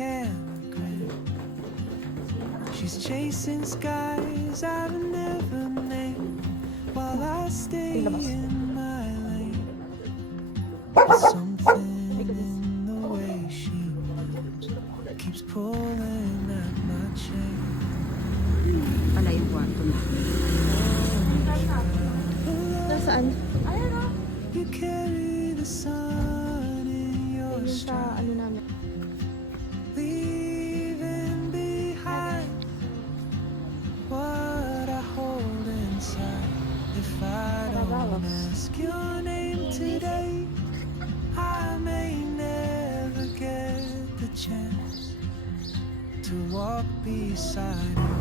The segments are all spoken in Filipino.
and a grin. She's chasing skies I've never named while I stay in my lane. There's something in the way she moves, keeps pulling at my chain. Pala yung kwarto na. Nasaan? Ayan o. You carry the sun in your Ayun sa stride, ano namin. leaving behind what I hold inside. If I don't ask your name today, I may never get the chance to walk beside you.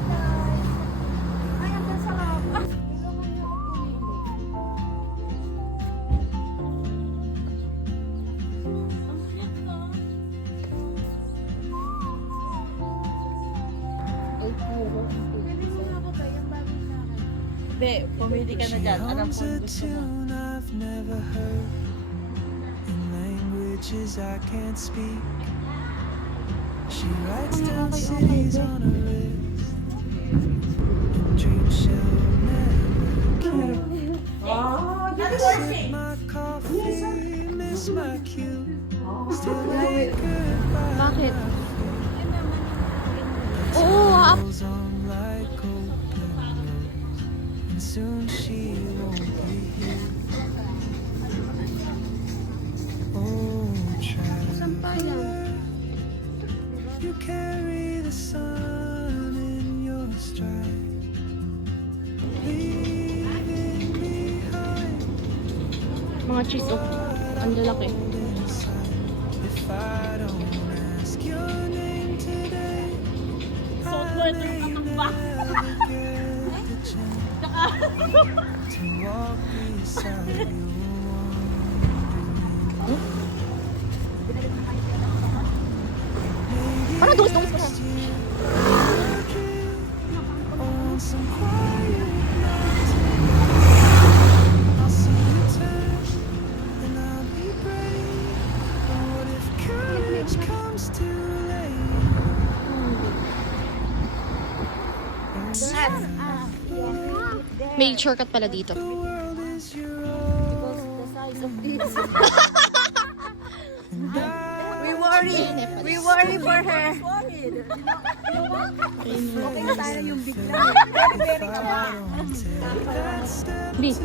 Be, pumili ka na She dyan. Alam hums ko a gusto mo. tune I've never heard in languages I can't speak. She writes down cities on her wrist and dreams she'll never keep. Sip my coffee, miss my cue. Still ain't goodbye. Bakit? Oo, Goes on like open roads, and soon she won't be here. Oh, traveler, you carry the sun in your stride, leaving behind mga cheese oh. Ang lalaki. inside. If I don't ask your name today, I may never get the chance to walk beside you. Parang dungis-dungis ko na. On some quiet nights, I'll see you turn and I'll be brave. But what if courage comes too late? May shortcut pala dito. The world is your own. We worry for her. Okay na tayo yung bigla. Bis.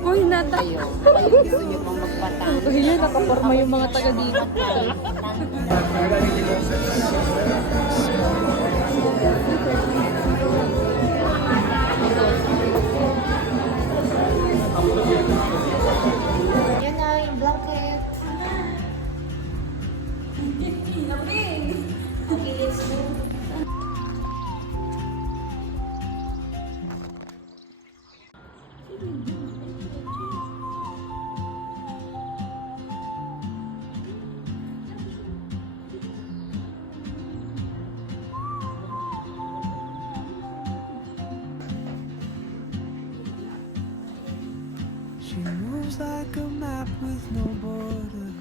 Uy, nata. Ayun, nakaporma yung mga taga dito. Yan na yung blanket. Okay, let's go. She moves like a map with no borders,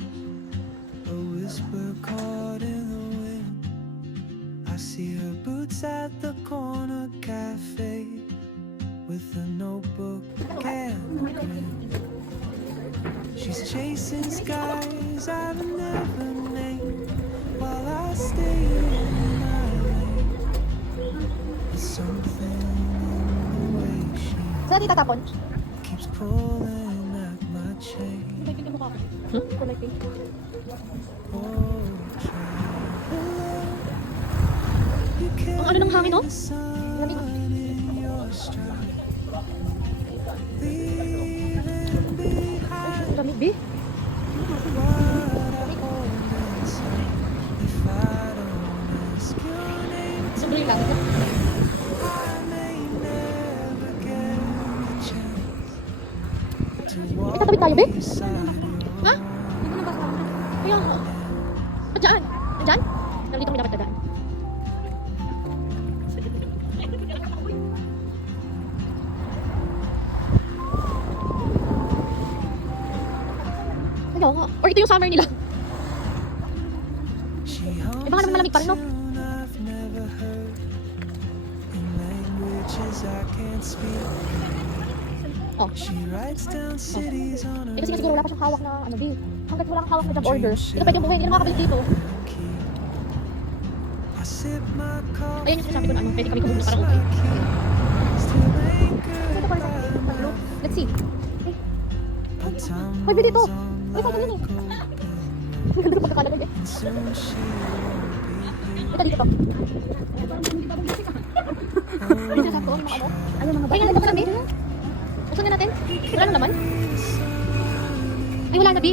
a whisper caught in the wind. I see her boots at the corner cafe with a notebook and a grin. She's chasing skies I've never named while I stay in my lane. There's something in the way she Saan dito tapon? keeps pulling at my chain. Collecting ka mukha ko. Collecting. Oh, traveler, you Ang ano ng hangin, oh? carry the sun in your stride, leaving behind Lamig, Bi. what I hold inside. If I don't ask your name, Sobrang lang. I may never get the chance to walk Itatawid tayo, Bi? beside you. Ha? Kaya nga. Diyan. Diyan? Nandito kami dapat dadaan. Kaya nga. Or ito yung summer nila. She Iba nga naman malamig pa rin, no? tune I've never heard in languages I can't speak. Oh. She writes down cities on Eh her kasi nga siguro wala pa siyang hawak na ano, B. Hanggat wala kang hawak na job order, hindi ka pwedeng buhay, hindi na makakabalik dito. key. I sip my coffee. Ayan yung sinasabi ko na ano, pwede kami kumulong parang okay. Still ain't good Ito pa rin sa by paglo. Let's see. my time. Hoy, B dito. on Uy, sa ganyan eh. like open. Ang ganda ng pagkakalagay eh. Soon she won't be here. Ito dito. Hindi na sakto, yung mga ano. Ayun, mga bata. Ay, ganito pa lang, B. Usan na natin. Wala nang laman. Ay, wala na, B.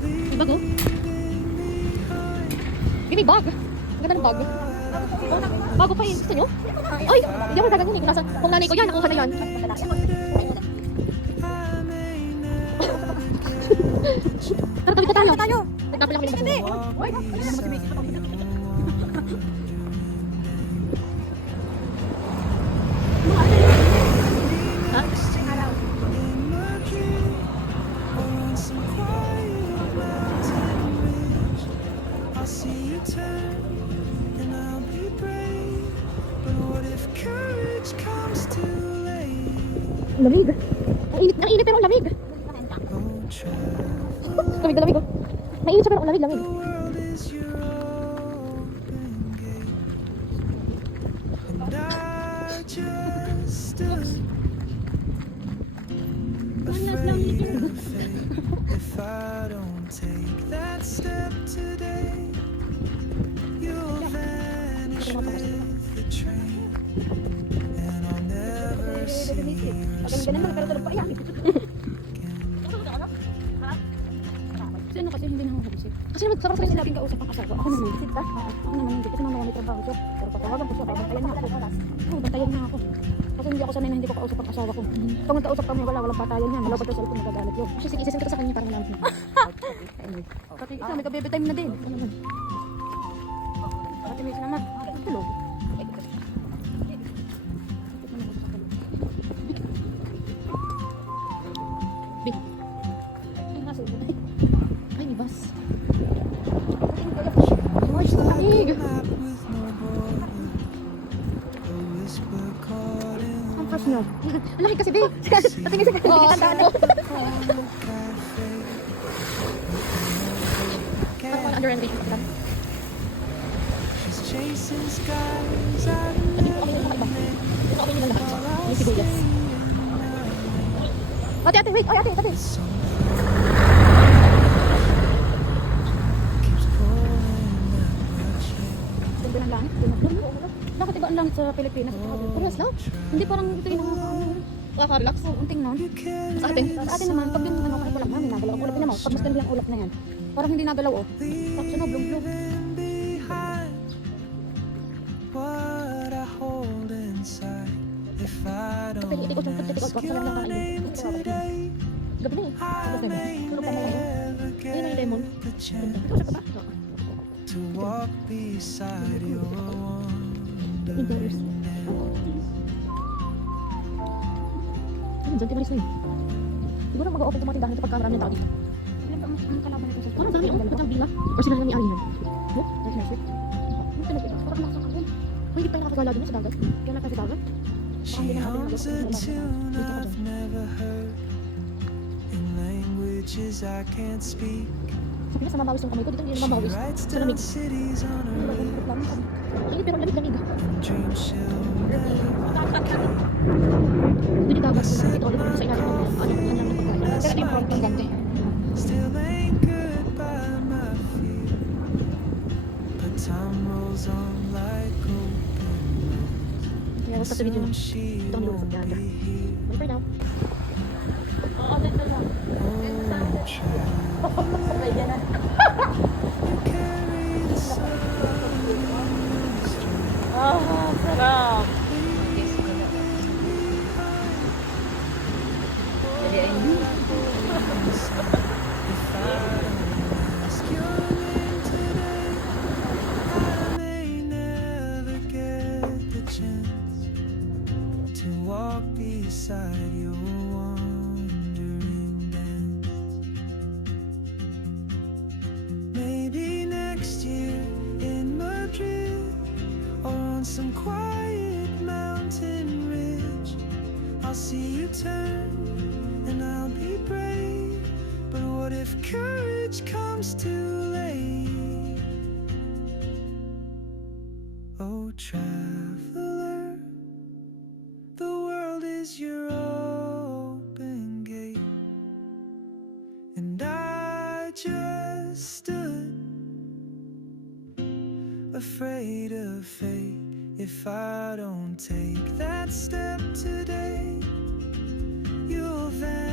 May bag, oh. B, may bag. Ang ganda ng bag. Bago pa eh. Gusto nyo? Ay, hindi ako gaganyan eh. Kung nanay ko yan, nakuha na yan. Tara, tawid na tayo. Nagtapon lang kami ng baso. Ha? In my dream, on some quiet mountain ridge, I'll see you turn, and I'll be brave. But what if courage comes too late? Ang lamig. Ang init pero ang lamig. Oh, travel. Lamig na lamig, oh. Mainit siya pero ang lamig. The world is your open gate, and I just stood afraid of fate. If I don't take that step today, you'll vanish with the train, and I'll never see your smile again. Kasi ano kasi hindi na ako mag-isip. Kasi naman, sobrang Kasi sarili laging kausap ang asawa. Ako naman, isip ka? Ako naman hindi. Kasi mamaya may trabaho siya. Pero patawagan ko siya, babantayan niya ako. Oo, bantayan niya ako. Kasi hindi ako sanay na hindi ko kausap ang asawa ko. Pag nagkausap kami, walang batayan niya. Malaw pa sa cellphone, magagalit yun. Kasi sige, isasend ko sa kanya para malaman. Pati isa, may ka-baby time na din. Ano naman? Pati may isa naman. Hello. B. Ay, nasa iba. Ay, may bus. Moves like Lamig. a map with no border, a whisper caught in Ang fresh niyo. Ang laki kasi, B. Patingin sa kanila. Tandaan na. the corner cafe. Parang mga under renovation pa lang. She's chasing skies I've Sabi ko kami never ng iba. met. Ito kami ng lahat. May sibuyas. Ate, ate, wait. Ay, ate, ate. Keeps pulling at my chain. Ganda ng langit. Bakit iba ang langit sa Pilipinas? Parehas lang. Hindi parang ito yung Nakaka-relax. unting nun. You can't Sa atin. Sa atin naman, pag yung ano kahit walang namin nagalaw, ang ulap din naman, pag mas ganda yung ulap na yan, parang hindi nagalaw oh. Tapos ano, blong-blong. leave behind what I hold inside. If I don't Pwede itikot yung pagtitikot ask ko. Sa lang your nakakainin. name today, Gabi na eh. I Tapos na yun. may Tulog pa mo ngayon. never Ayun na yung lemon. get the chance Ito, sa ba? Ito. to walk beside your wandering Indoors. hands. Ayun, dyan, timalis na yun. Siguro mag-o-open itong mga tindahan ito pagka marami ng tao dito. Ilan pa ang kalaban nito sa Parang dami, oh. Ba't ang bila? Or sila lang ni Arinan? No? That's nice. Yung pinag-iba, parang nakakakabon. Uy, hindi pa yung nakakagala dun sa dagat. Kaya na kasi dagat. She hums a tune I've never heard in languages I can't speak. Sabi na sa mamawis yung kamay ko. Dito hindi na She mamawis. writes Sa down lamig. cities on her wrist. Ayun, pero lamig-lamig. Dreams she'll never Hindi dagat. Ito, ulit sa ilalim ng ano, yan lang ng pagkain. Pero ito yung parang gante. still ain't good by my feet. But time rolls on like open. Kaya huwag sa video Soon na. she Ito ang liwanag won't yan. be here. Bye for now. Oh, try. You carry the sun. If I don't ask your name today, I may never get the chance to walk beside your wandering dance. Maybe I'll see you turn, and I'll be brave. But what if courage comes too late? Oh, traveler, the world is your open gate, and I just stood afraid of fate. If I don't take that step today, you'll vanish.